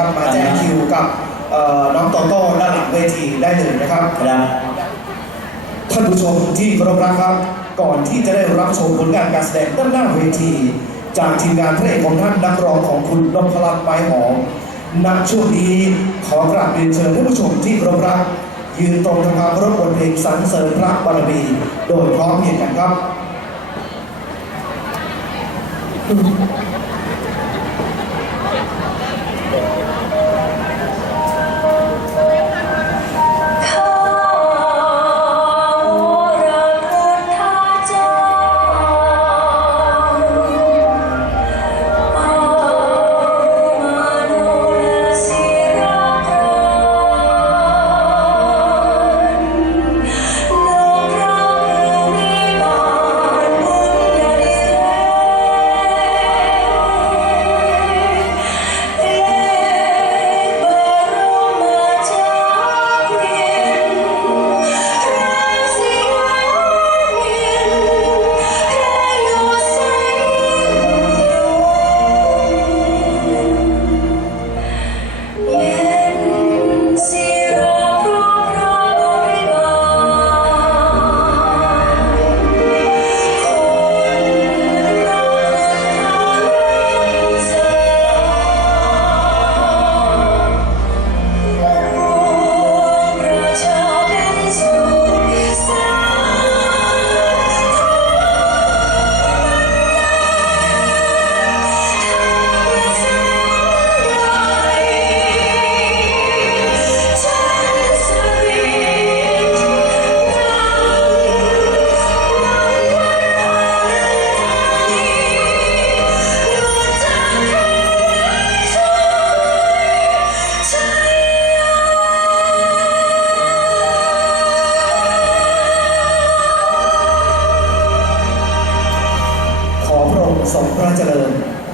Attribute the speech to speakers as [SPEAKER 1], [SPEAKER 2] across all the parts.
[SPEAKER 1] นะครับ มาแจ้งคิวกับเอ่อน้องโตโต้ด้านหลังเวทีได้เลยนะครับ
[SPEAKER 2] ครับ
[SPEAKER 1] ท่านผู้ชมที่เคารพรักครับ ก่อนที่จะได้รับชมผลงานการแสดงด้านหน้าเวที จากทีมงานพระเอกของท่านนักร้องของคุณนพรัตน์ไม้หอมณช่วงนี้ขอกราบเรียนเชิญท่านผู้ชมที่เคารพรัก ยืนตรงทำความเคารพบทเพลงสรรเสริญพระบารมีโดยพร้อมเพรียงกันครับ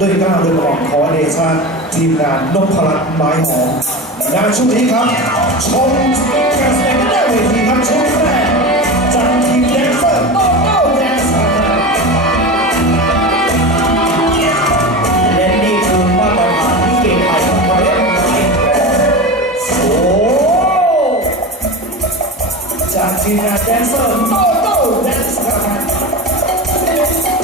[SPEAKER 3] ด้วย
[SPEAKER 1] กล้าวด้วยกระหม่อมขอเดชะทีมงานนพรัตน์ไม้หอมงานช่วงนี้ครับชมการแสดงหน้าเวทีครับช่วงแรกจากทีมแดนเซอร์โตโต้แดนเซอร์
[SPEAKER 2] และนี่คือมาตรฐานที่เก่งไทยของประเทศไทย
[SPEAKER 1] โอ้จากทีมงานแดนเซอร์โตโต้แดนเซอร์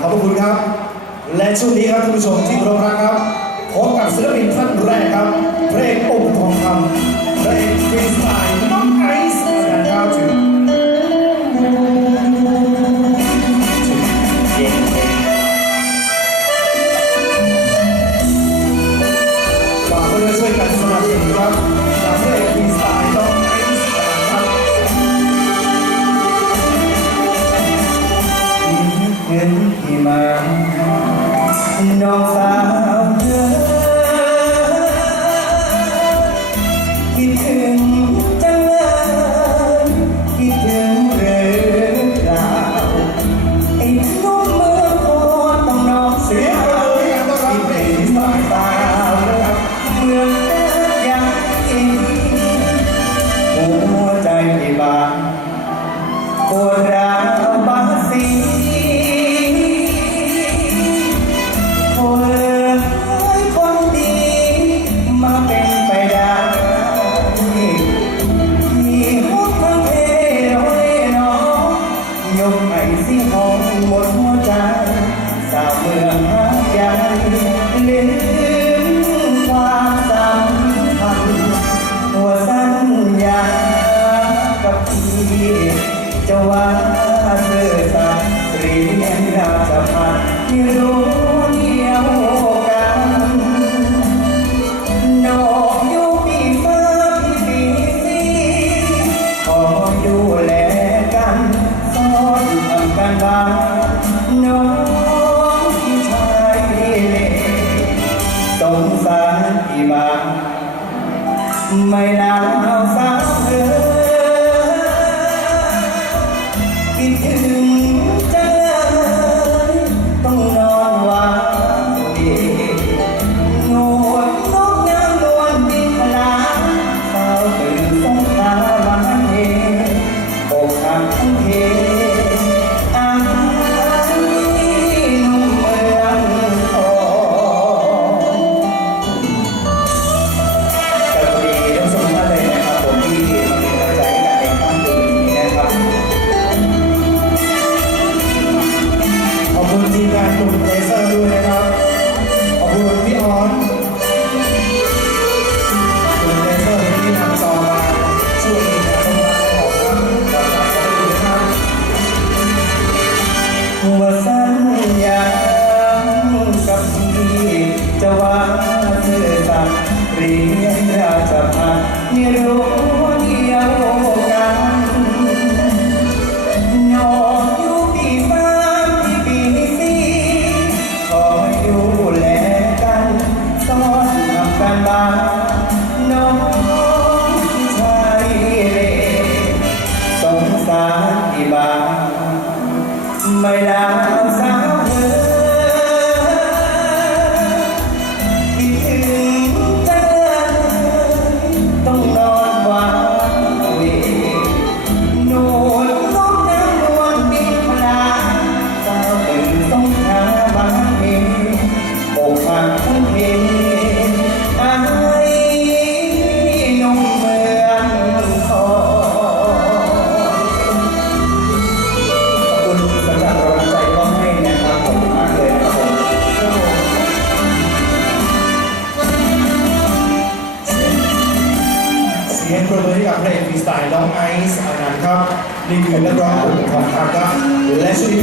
[SPEAKER 1] ขอบคุณครับ และช่วงนี้ครับท่านผู้ชมที่เคารพรักครับพบกับศิลปินท่านแรกครับ เพลงองค์ทองคำเพลงฟรีสตล์ You know. ว่า
[SPEAKER 2] สือสา
[SPEAKER 1] ร
[SPEAKER 2] เรียนราชพัฒน์ที่รู้เดียวกันนอกอยู่ปีฟ้าพี่ปีสีขออยู่แลกันสอนทำกันบ้างน้องที่ชายเล่สงสารพี่บ้างไม่นาน รี
[SPEAKER 1] ยนราชพั
[SPEAKER 2] ฒนิเดียวกันนอนอยู่ที่านที่ปีนี้สิคอยดูแลกันสอนทำกันบ้านน้องชายเลงสารีบ้านไม่ได้ นี่คือนักร้
[SPEAKER 1] องหนุ่มของคาร์ดและสุนิพ